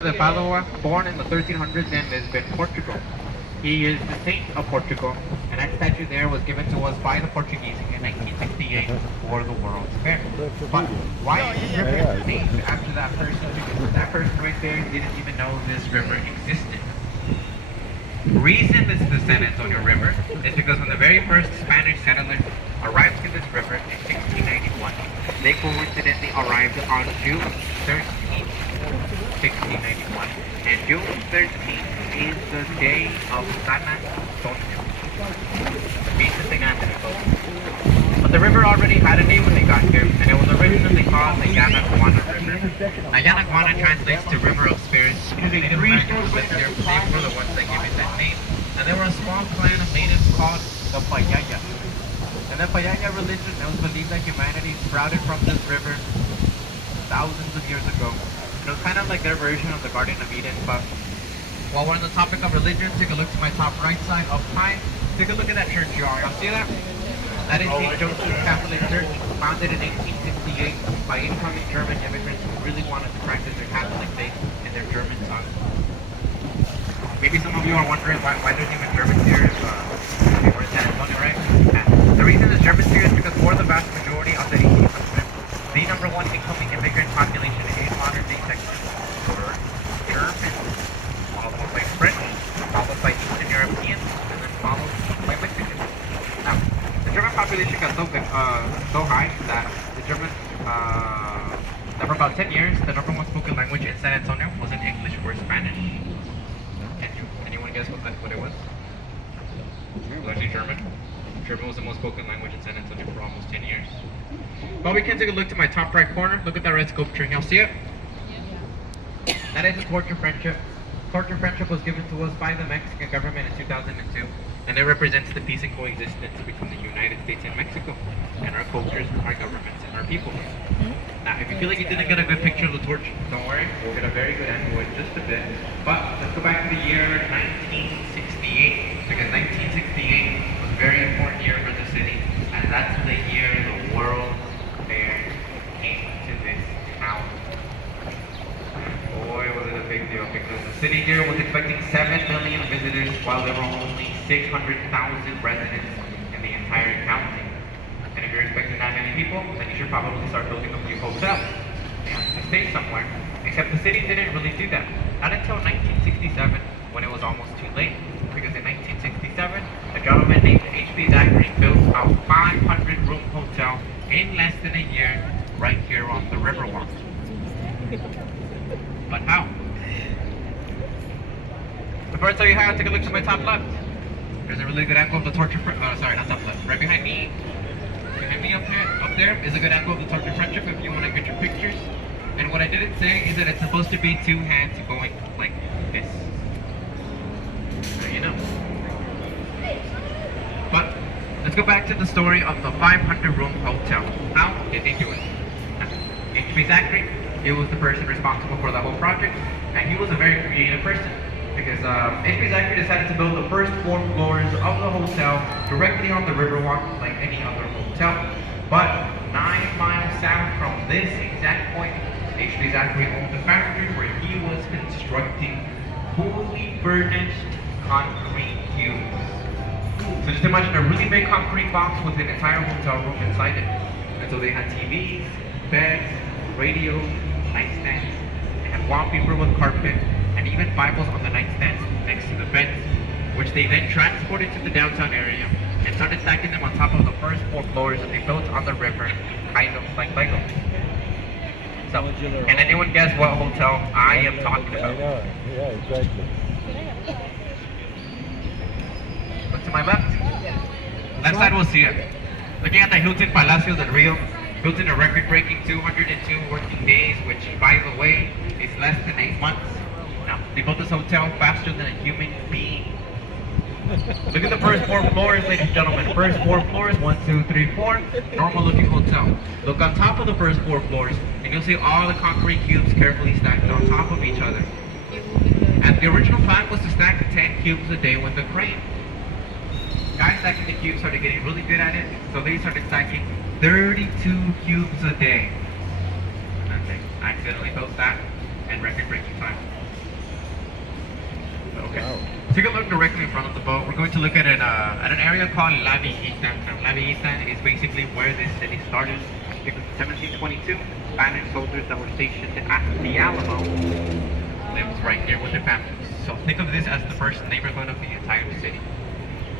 de Padua, born in the 1300s in Lisbon, Portugal. He is the saint of Portugal, and that statue there was given to us by the Portuguese in 1968 for the World's Fair. But why is the river named after that person? Because that person right there didn't even know this river existed. The reason this is the San Antonio River is because when the very first Spanish settlers arrived to this river in 1691, they coincidentally arrived on June 13th, 1691. And June 13th is the day of San Antonio. It means the St. Anthony boat. But the river already had a name when they got here, and it was originally called the Yanaguana River. Now, Yanaguana translates to River of Spirits, because the Native Americans lived there, they were the ones that gave it that name. And there were a small clan of natives called the Payaya. And the Payaya religion, it was believed that humanity sprouted from this river thousands of years ago. It was kind of like their version of the Garden of Eden, but while we're on the topic of religion, take a look to my top right side up high. Take a look at that churchyard. Y'all see that? That is St. Joseph's Catholic Church, founded in 1868 by incoming German immigrants who really wanted to practice their Catholic faith in their German tongue. Maybe some of you are wondering why there's even Germans here if we're in San Antonio, right? The reason there's Germans here is because for the vast majority of the 1800s, the number one incoming immigrant population in modern-day Texas were Germans, followed by French, followed by Eastern Europeans, and then followed by Mexicans. Now, the German population got so high that the Germans, that for about 10 years, the number one spoken language in San Antonio wasn't English or Spanish. Anyone guess what it was? It was actually German. German was the most spoken language in San Antonio for almost 10 years. But we can take a look to my top right corner. Look at that red sculpture. Y'all see it? That is a torch of friendship. Torch of friendship was given to us by the Mexican government in 2002, and it represents the peace and coexistence between the United States and Mexico, and our cultures, our governments, and our people. Now, if you feel like you didn't get a good picture of the torch, don't worry. We'll get a very good angle in just a bit. But let's go back to the year 1968, because 1968 was a very important year for the city, and that's the year the World Fair came to this town. Boy, was it a big deal, because the city here was expecting 7 million visitors while there were only 600,000 residents in the entire county. And if you're expecting that many people, then you should probably start building a few hotels to stay somewhere. Except the city didn't really do that. Not until 1967, when it was almost too late. Because in 1967, a gentleman named H.P. Zachary built a 500-room hotel in less than a year right here on the Riverwalk. But how? Before I tell you how, take a look to my top left. There's a really good angle of the torch of sorry, not top left. Right behind me. Behind me up there is a good angle of the torch of friendship if you want to get your pictures. And what I didn't say is that it's supposed to be two hands going like this. So you know. But let's go back to the story of the 500-room hotel. How did they do it? H.P. Zachary, he was the person responsible for the whole project, and he was a very creative person. Because H.P. Zachary decided to build the first 4 floors of the hotel directly on the Riverwalk like any other hotel. But 9 miles south from this exact point, H.P. Zachary owned a factory where he was constructing fully furnished concrete cubes. So just imagine a really big concrete box with an entire hotel room inside it. And so they had TVs, beds, radios, nightstands, they had wallpaper with carpet, and even Bibles on the nightstands next to the beds, which they then transported to the downtown area and started stacking them on top of the first 4 floors that they built on the river, kind of like Lego. So, can anyone guess what hotel I am talking about? Yeah, exactly. Look to my left. Left side will see it. Looking at the Hilton Palacio del Rio, built in a record-breaking 202 working days, which, by the way, is less than 8 months. Now, they built this hotel faster than a human being. Look at the first 4 floors, ladies and gentlemen. First 4 floors, 1, 2, 3, 4. Normal-looking hotel. Look on top of the first 4 floors, and you'll see all the concrete cubes carefully stacked on top of each other. And the original plan was to stack 10 cubes a day with a crane. Guys stacking the cubes started getting really good at it, so they started stacking 32 cubes a day. And they accidentally built that in record-breaking time. looking directly in front of the boat, we're going to look at an area called La Villita. Now, La Villita is basically where this city started. Because in 1722, Spanish soldiers that were stationed at the Alamo lived right here with their families. So think of this as the first neighborhood of the entire city.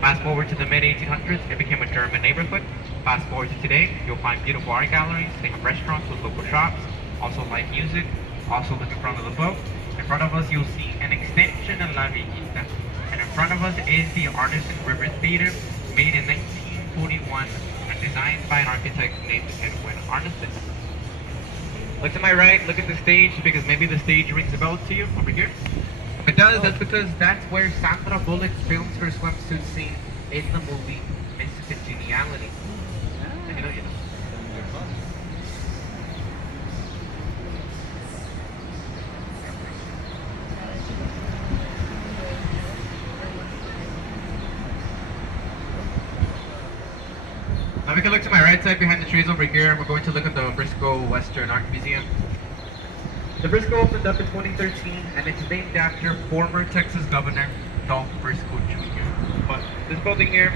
Fast forward to the mid-1800s, it became a German neighborhood. Fast forward to today, you'll find beautiful art galleries, they have restaurants with local shops, also live music. Also look in front of the boat. In front of us, you'll see an extension of La Villita. And in front of us is the Artisan River Theater, made in 1941 and designed by an architect named Edwin Arneson. Look to my right, look at the stage, because maybe the stage rings a bell to you over here. If it does, that's because that's where Sandra Bullock films her swimsuit scene in the movie Miss Congeniality. If you know, you know. Now we can look to my right side behind the trees over here. We're going to look at the Briscoe Western Art Museum. The Briscoe opened up in 2013 and it's named after former Texas Governor Dolph Briscoe Jr. But this building here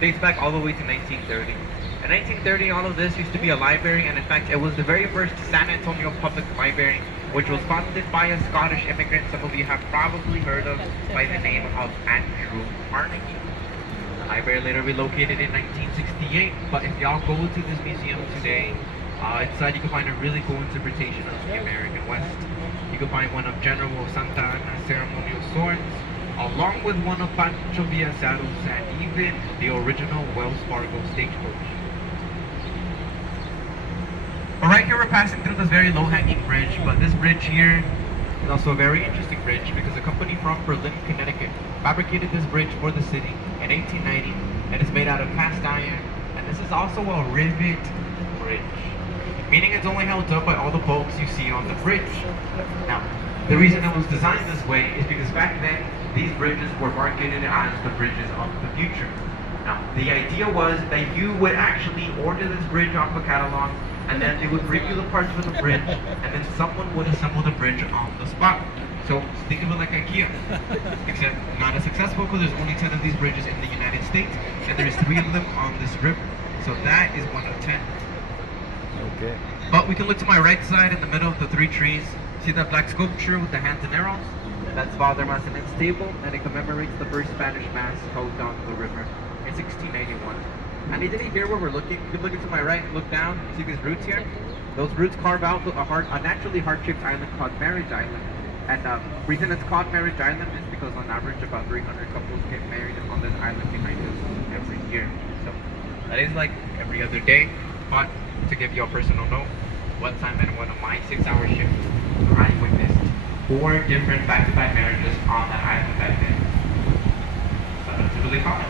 dates back all the way to 1930. In 1930, all of this used to be a library, and in fact, it was the very first San Antonio Public Library, which was funded by a Scottish immigrant some of you have probably heard of by the name of Andrew Carnegie. The library later relocated in 1968, but if y'all go to this museum today, inside you can find a really cool interpretation of the American West. You can find one of General Santa Anna's ceremonial swords, along with one of Pancho Villa's saddles, and even the original Wells Fargo stagecoach. But right here we're passing through this very low-hanging bridge, but this bridge here is also a very interesting bridge because a company from Berlin, Connecticut fabricated this bridge for the city in 1890, and it's made out of cast iron, and this is also a rivet bridge, meaning it's only held up by all the bolts you see on the bridge. Now, the reason it was designed this way is because back then, these bridges were marketed as the bridges of the future. Now, the idea was that you would actually order this bridge off a catalog, and then they would bring you the parts for the bridge, and then someone would assemble the bridge on the spot. So think of it like IKEA, except not as successful because there's only 10 of these bridges in the United States, and there's 3 of them on this river. So that is 1 of 10. Okay. But we can look to my right side in the middle of the 3 trees. See that black sculpture with the hands and arrows? That's Father Massanin's table, and it commemorates the first Spanish Mass held on the river in 1681. And even here where we're looking, you can look into my right and look down. See these roots here? Those roots carve out a naturally heart-shaped island called Marriage Island. And the reason it's called Marriage Island is because on average about 300 couples get married on this island behind us every year. So that is like every other day. But to give you a personal note, one time in one of my 6-hour shifts, I witnessed 4 different back-to-back marriages on that island back then. So that's really common.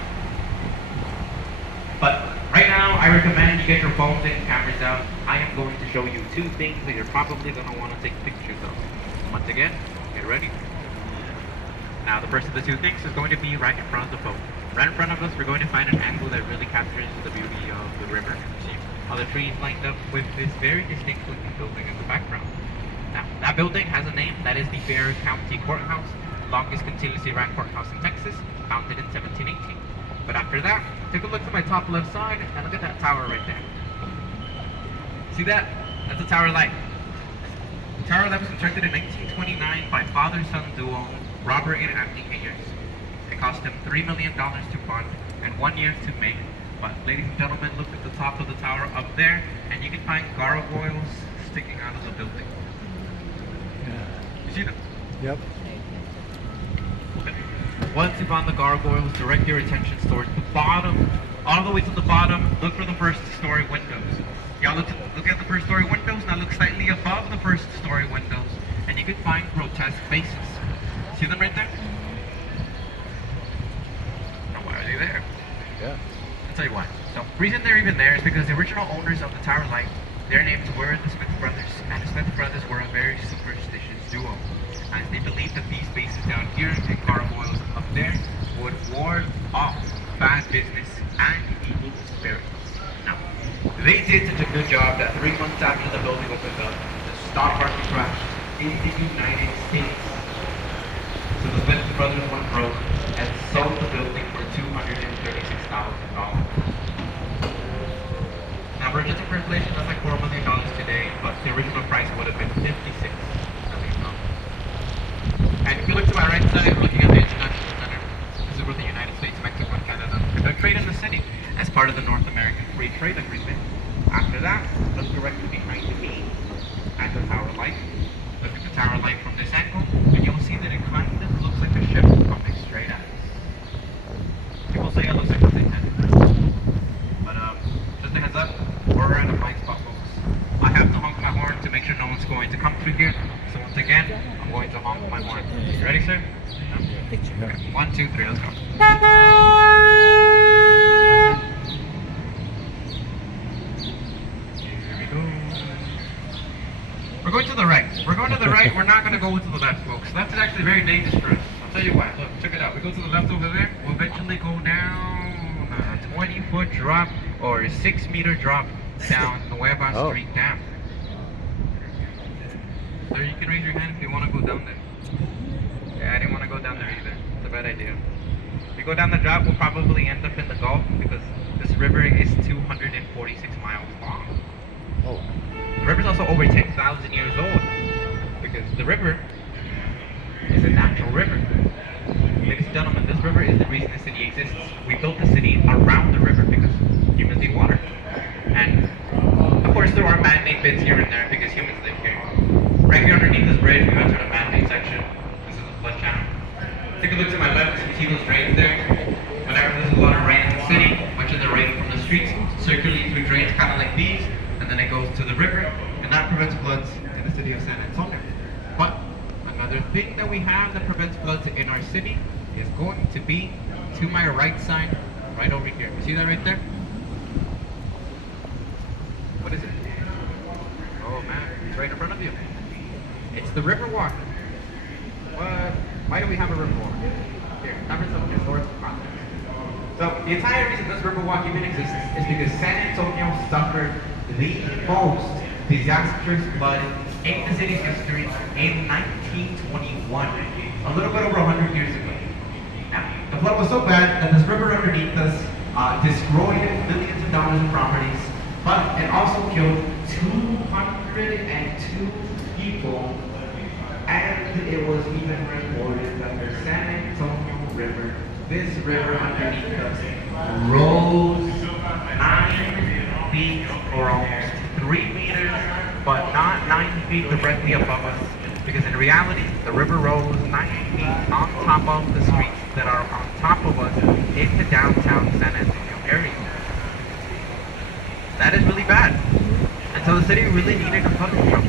But right now, I recommend you get your phones and cameras out. I am going to show you 2 things that you're probably going to want to take pictures of. Once again, get ready. Now, the first of the 2 things is going to be right in front of the boat. Right in front of us, we're going to find an angle that really captures the beauty of the river. See all the trees lined up with this very distinct looking building in the background. Now, that building has a name. That is the Bexar County Courthouse, longest continuously ran courthouse in Texas, founded in 1718. But after that, take a look to my top left side and look at that tower right there. See that? That's a tower light. The tower that was constructed in 1929 by father-son duo Robert and Anthony Hayers. It cost him $3 million to fund and 1 year to make. But ladies and gentlemen, look at the top of the tower up there, and you can find gargoyles sticking out of the building. You see them? Yep. Okay. Once you found the gargoyles, direct your attention towards the bottom, all the way to the bottom. Look for the first story windows. Y'all look at the first story windows. Now look slightly above the first story windows, and you can find grotesque faces. See them right there? Now why are they there? Yeah. I'll tell you why. So, the reason they're even there is because the original owners of the tower light, their names were the Smith brothers, and the Smith brothers were a very superstitious duo. And they believed that these faces down here and gargoyles up there would ward off bad business and evil spirits. Now, they did such a good job that 3 months after the building opened up, the stock market crashed in the United States. So the Smith brothers went broke and sold the building for $236,000. Now, we're adjusting for inflation, that's like $4 million today, but the original price would have been $56 million. And if you look to my right side, we're looking at the International Center. This is where the United States, Mexico, and Canada conduct trade in the city as part of the North American Free Trade Agreement. After that, look directly behind me at the tower light. Look at the tower light from this angle, and you'll see that it kind of looks like a ship coming straight at us. People say it looks like a Titanic. But just a heads up, we're at a blind spot, folks. I have to honk my horn to make sure no one's going to come through here. So once again, I'm going to honk my horn. You ready, sir? No? Okay. 1, 2, 3, let's go. We're going to the right. We're going to the right. We're not going to go to the left, folks. Left is actually very dangerous for us. I'll tell you why. Look, check it out. We go to the left over there. We'll eventually go down a 20-foot drop or a 6-meter drop down Nueva Street Dam. So you can raise your hand if you want to go down there. Yeah, I didn't want to go down there either. It's a bad idea. If we go down the drop, we'll probably end up in the Gulf because this river is 246 miles long. Oh. The river's also over 10,000 years old because the river is a natural river. Ladies and gentlemen, this river is the reason the city exists. We built the city around the river because humans need water. And of course there are man-made bits here and there because humans live here. Right here underneath this bridge, we entered a man-made section. This is a flood channel. Take a look to my left, you see those drains there? Whenever there's a lot of rain in the city, much of the rain from the streets circulates through drains kind of like these, and then it goes to the river, and that prevents floods in the city of San Antonio. But another thing that we have that prevents floods in our city is going to be to my right side, right over here. You see that right there? What is it? Oh man, it's right in front of you. It's the Riverwalk. What? Why do we have a Riverwalk? Here, number some historical context. So the entire reason this Riverwalk even exists is because San Antonio suffered the most disastrous flood in the city's history in 1921, a little bit over 100 years ago. Now, the flood was so bad that this river underneath us destroyed millions of dollars in properties, but it also killed 202 people, and it was even reported that the San Antonio River, this river underneath us, rose 9 feet or almost 3 meters, but not 9 feet directly above us, because in reality, the river rose 9 feet on top of the streets that are on top of us into downtown San Antonio area. That is really bad. And so the city really needed a flood control.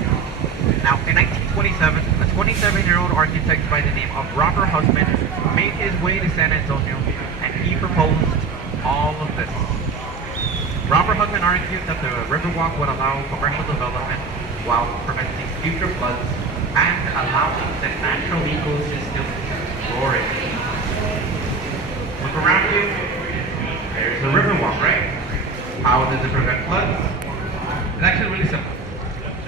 Now, in 1927, a 27-year-old architect by the name of Robert Husband made his way to San Antonio, and he proposed all of this. Robert Husband argued that the Riverwalk would allow commercial development while preventing future floods and allowing the natural ecosystem to flourish. Look around you. There's the Riverwalk, right? How does it prevent floods? It's actually really simple.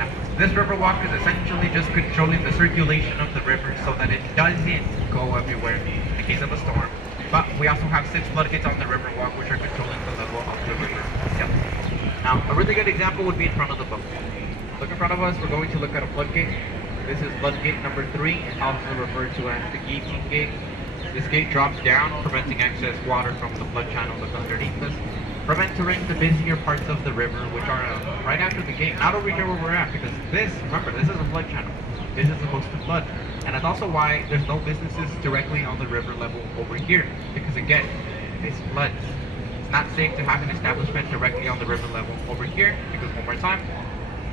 Now, this Riverwalk is essentially just controlling the circulation of the river so that it doesn't go everywhere in case of a storm. But we also have 6 floodgates on the Riverwalk which are controlling the level of the river itself. Now, a really good example would be in front of the boat. Look in front of us, we're going to look at a floodgate. This is floodgate number 3, also referred to as the guillotine gate. This gate drops down, preventing excess water from the flood channel that's underneath us, from entering the busier parts of the river, which are right after the gate, not over here where we're at, because this, remember, this is a flood channel. This is supposed to flood. And that's also why there's no businesses directly on the river level over here, because again, this floods. It's not safe to have an establishment directly on the river level over here, because one more time,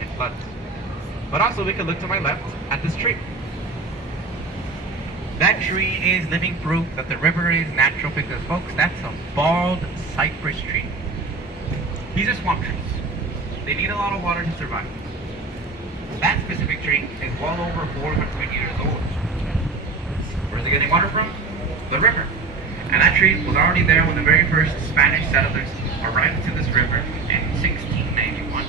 it floods. But also we can look to my left at this tree. That tree is living proof that the river is natural because, folks, that's a bald cypress tree. These are swamp trees. They need a lot of water to survive. That specific tree is well over 400 years old. Where's it getting water from? The river. And that tree was already there when the very first Spanish settlers arrived to this river in 1691.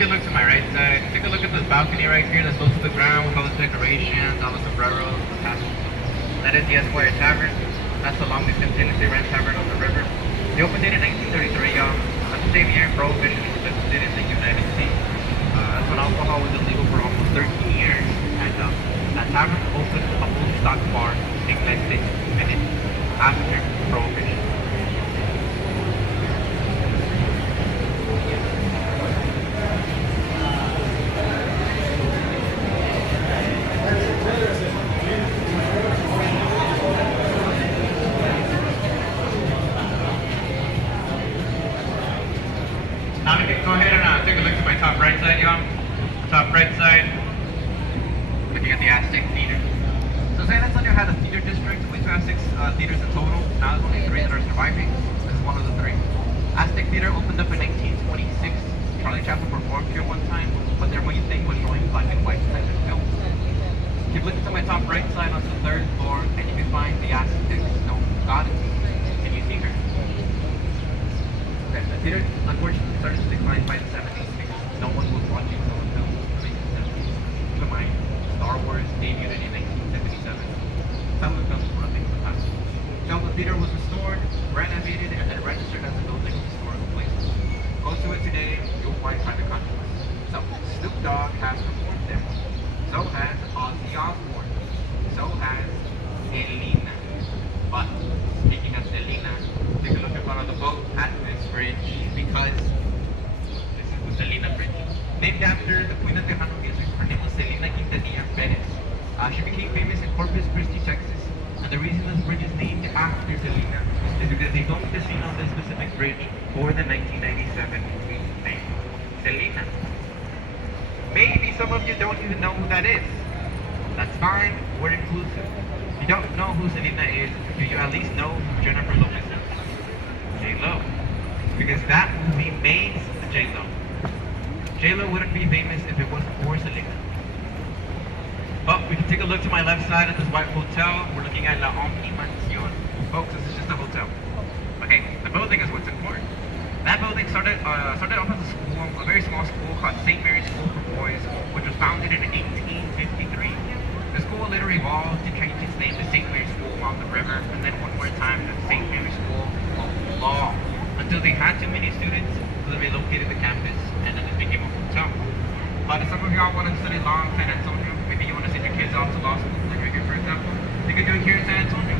can look to my right side. Take a look at this balcony right here that's close to the ground with all the decorations, all the sombreros, the tassels. That is the Esquire Tavern. That's the longest continuously ran tavern on the river. They opened it in 1933, y'all. At the same year, Prohibition was lifted in the United States. That's when alcohol was illegal for almost 13 years. And that tavern opened a full stock bar in less than 2 minutes after Prohibition. Now we can go ahead and take a look at my top right side, y'all. Top right side, looking at the Aztec Theater. So San Antonio had a theater district. We used to have 6 theaters in total. Now there's only 3 that are surviving. This is one of the 3. Aztec Theater opened up in 1926. Charlie Chaplin performed here one time, but their main thing was showing black and white type of films. Keep looking to my top right side on the 3rd floor, and you can find the Aztec stone goddess. Can you see her? Okay, the theater unfortunately started to decline by the 70s because no one was watching some of the films in the 1970s. Keep in mind, Star Wars debuted in 1977. Some of the films were a thing of the past. So the theater was restored, renovated, and then registered as a building of historical places. Go to it today, you'll find private controversy. So Snoop Dogg has performed there. So has Ozzy Osbourne. So has Selena. But speaking of Selena, take a look in front of the boat at this bridge because this is the Selena Bridge. Named after the Queen of Tejano music, her name was Selena Quintanilla Perez. She became famous in Corpus Christi, Texas, and the reason this bridge is named after Selena is because they filmed the scene on this specific bridge for the 1997 movie named Selena. Maybe some of you don't even know who that is. That's fine, we're inclusive. If you don't know who Selena is, do you at least know who Jennifer Lopez is? J-Lo. Because that movie made J-Lo. J-Lo wouldn't be famous if it wasn't for Selena. But we can take a look to my left side at this white hotel. We're looking at La Omni Mansion. Folks, this is just a hotel. Okay, the building is what's important. That building started off as a school, a very small school called St. Mary's School for Boys, which was founded in 1853. The school later evolved to change its name to St. Mary's School on the river, and then one more time to St. Mary's School of Law, until they had too many students, so they relocated the campus, and then it became a hotel. But if some of y'all want to study law in San Antonio, maybe you want to send your kids off to law school, like right here for example, you can do it here in San Antonio.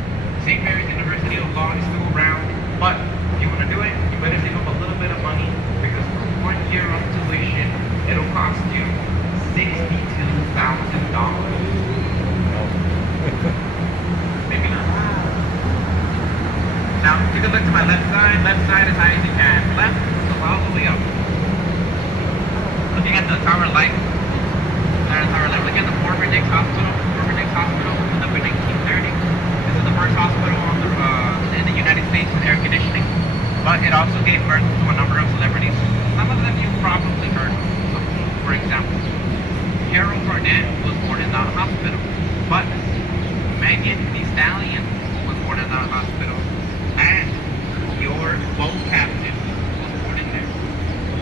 St. Mary's University of Law is still around, but if you want to do it, you better save up a little bit of money because for 1 year of tuition, it'll cost you $62,000. Maybe not. Now, take a look to my left side. Left side as high as you can. Left, so all the way up. Looking at the Tower Light. There's Tower Light. Looking at the Former Dix Hospital. Former Dix Hospital opened up in 1930. This is the first hospital in the United States with air conditioning. But it also gave birth to a number of celebrities. Some of them you've probably heard of. So, for example, Carol Burnett was born in that hospital. But Megan Thee Stallion was born in that hospital. And your boat captain was born in there.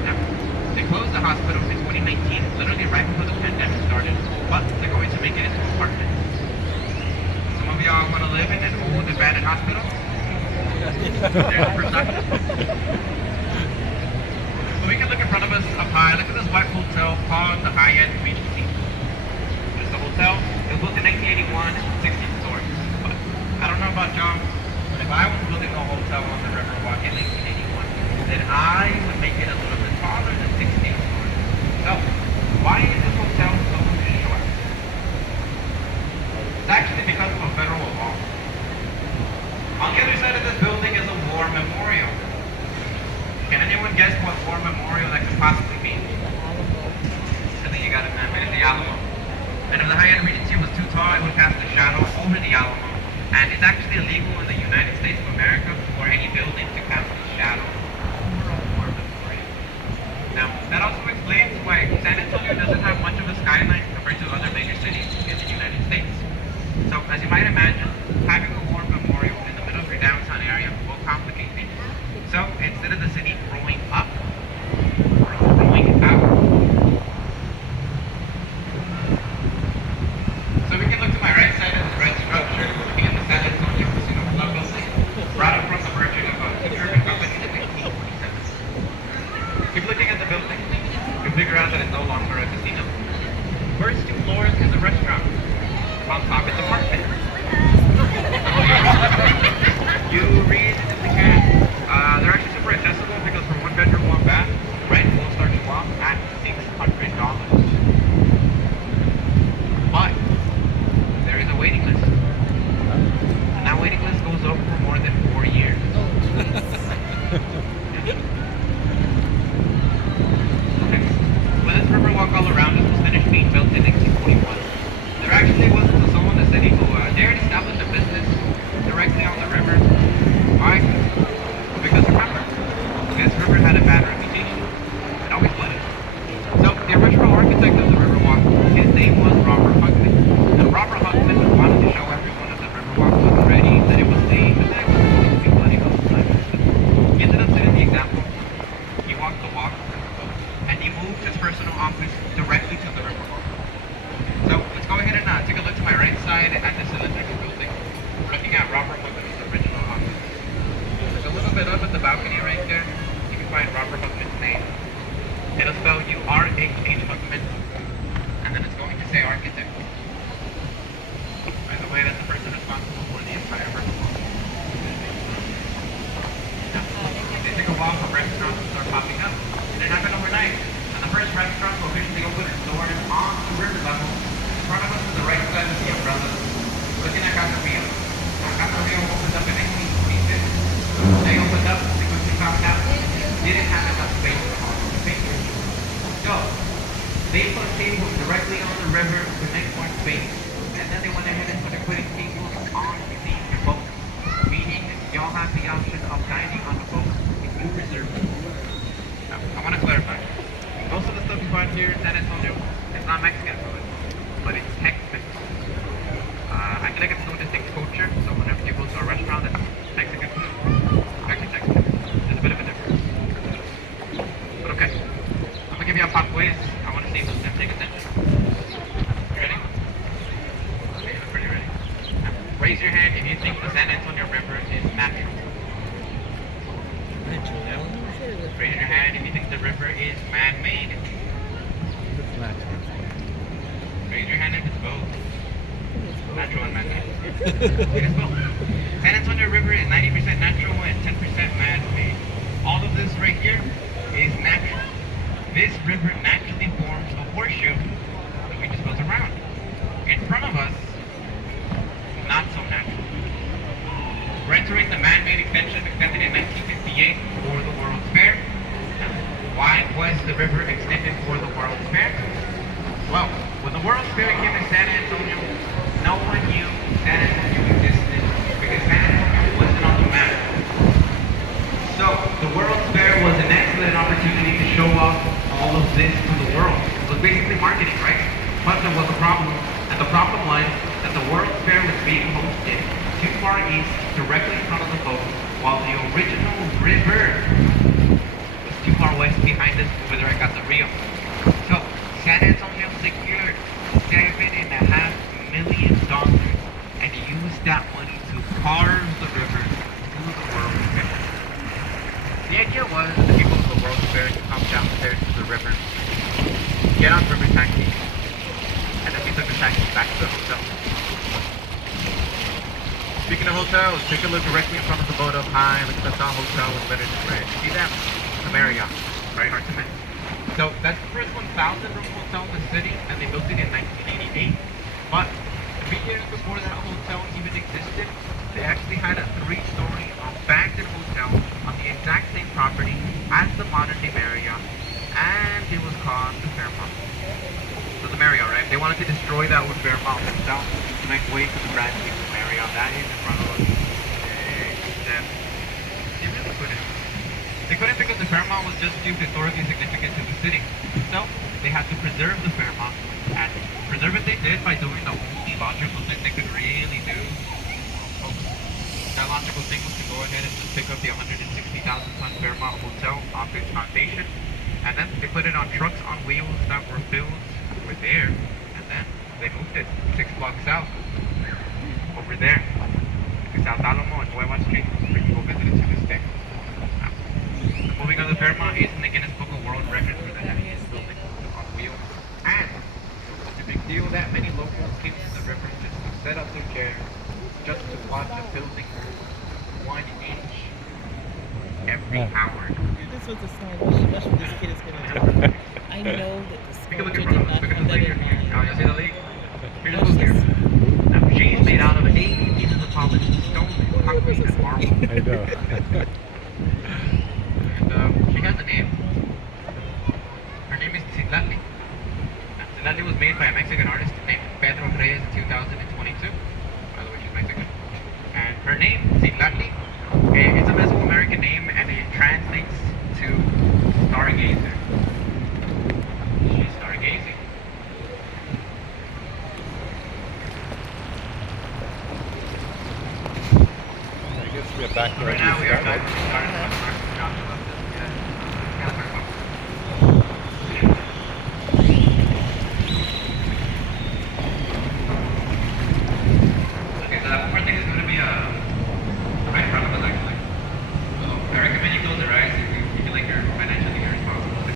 Now, they closed the hospital in 2019, literally right before the pandemic started. But they're going to make it into apartments. Some of y'all want to live in an old abandoned hospital? There's the first option. So we can look in front of us up high. Look at this white hotel called the Hyatt Regency. It's a hotel. It was built in 1981, 60 stories. But I don't know about y'all, but if I was building a hotel on the Riverwalk in 1981, then I would make it a little bit taller than 60 stories. So, why is this hotel so short? It's actually because of a federal law. On the other side of this building is a war memorial. Can anyone guess what war memorial that could possibly be? I think you got it, man. It's the Alamo. And if the Hyatt Regency was too tall, it would cast a shadow over the Alamo. And it's actually illegal in the United States of America for any building to cast a shadow over a war memorial. Now, that also explains why San Antonio doesn't have much of a skyline compared to other major cities in the United States. So, as you might imagine, having a war memorial in the middle of your downtown area will complicate things. So, instead of the city growing up or growing out, apartment. You really can. They're actually super accessible because for one bedroom, one bath, rent will start you off at $600. But there is a waiting list. And that waiting list goes up for more than 4 years. Okay. Well, this Riverwalk all around us was finished being built in 1941. There actually was someone in the city who they already established a business directly on the river. Why? Because remember, this river had a bad reputation. It always would. So the original architect of the Riverwalk, his name was Robert Hugman. And Robert Hugman wanted to show everyone that the Riverwalk was ready, that it was safe, and that it wasn't going to be bloody all the time. He ended up setting the example. He walked the walk, and he moved his personal office directly to the Riverwalk. So let's go ahead and take a look to my right side at the cylindrical building. We're looking at Robert Hugman's original office. There's a little bit up at the balcony right there. You can find Robert Hugman's name. It'll spell U-R-H-H Hugman. And then it's going to say architect. By the way, that's the person responsible for the entire Riverwalk. They take a while for restaurants to start popping up. It didn't happen overnight. And the first restaurant will officially open its doors on the river level. In front of us to the right side is the umbrella. Looking at Casa Rio. Casa Rio opened up in 1926. They opened up, they quickly found out they didn't have enough space for all of the tables. So, they put tables directly on the river to make more space. And then they went ahead and started putting tables on the boat. Meaning, y'all have the option of dining on the boat if you reserve it. Now, I want to clarify. Most of the stuff you find here in San Antonio, it's not Mexican food, but it's Tex-Mex. I feel like it's no distinct culture, so whenever you go to a restaurant that's Mexican food, actually Tex-Mex, there's a bit of a difference. But okay, I'm gonna give you a pop quiz. I want to see who's gonna take attention. You ready? Okay, you're pretty ready. Now, raise your hand if you think the San Antonio River is natural. Raise your hand if you think the river is man-made. It's natural. Raise your hand if it's both. Natural and man-made. It is both. San Antonio River is 90% natural and 10% man-made. All of this right here is natural. This river naturally forms a horseshoe that we just built around. In front of us, not so natural. We're entering the man-made extension extended in 1958 for the World's Fair. Why was the river extended for the World's Fair? Well, when the World's Fair came to San Antonio, no one knew San Antonio existed because San Antonio wasn't on the map. So, the World's Fair was an excellent opportunity to show off all of this to the world. It was basically marketing, right? But there was a problem, and the problem was that the World's Fair was being hosted too far east, directly in front of the boat, while the original river was too far west behind us over there at Casa Rio. So, San Antonio secured $7.5 million and used that money to carve the river to the World's Fair. The idea was the people of the World's Fair to come downstairs to the river, get on river taxi, and then we took the taxi back to the hotel. Speaking of hotels, take a look directly in front of the boat up high. Look at the Star Hotel with letters in red. See that? The Marriott. Very hard to miss. So that's the first 1,000-room hotel in the city, and they built it in 1988. But 3 years before that hotel even existed, they actually had a 3-story abandoned hotel on the exact same property as the modern-day Marriott, and it was called the Fairmont. So the Marriott, right? They wanted to destroy that with Fairmont themselves to make way for the brand new Marriott. That is in front of us. Except they really couldn't. They couldn't because the Fairmont was just too historically significant to the city. So they had to preserve the Fairmont. And preserve it they did by doing the only logical thing they could really do. Oh, that logical thing was to go ahead and just pick up the 160,000-ton Fairmont Hotel off its foundation. And then they put it on trucks on wheels that were filled with air. And then they moved it 6 blocks south. Over there. To South Alamo and Nueva Street. Where you go visit it to this day. The moving of the Fairmont is in the Guinness Book of World Records for the heaviest building on wheels. And it's a big deal that many locals came to the river just to set up their chairs just to watch a building move 1 inch every hour. This was a sign. That's what this kid is gonna do. I know that the Take a look sculptor in did front not of us. Look at have this that lady in here. mind. Now, you see the lady? Here's the Watch booth here. this. Now, she's made out of 80 pieces of polished stone, concrete, and marble. I know. And she has a name. Her name is Tzitzitli. Tzitzitli was made by a Mexican artist named Pedro Reyes in 2022. By the way, she's Mexican. And her name, Tzitzitli, it's a Mesoamerican name and it translates to stargazer. She's stargazing. I guess we're back So right now we are starting to Joshua.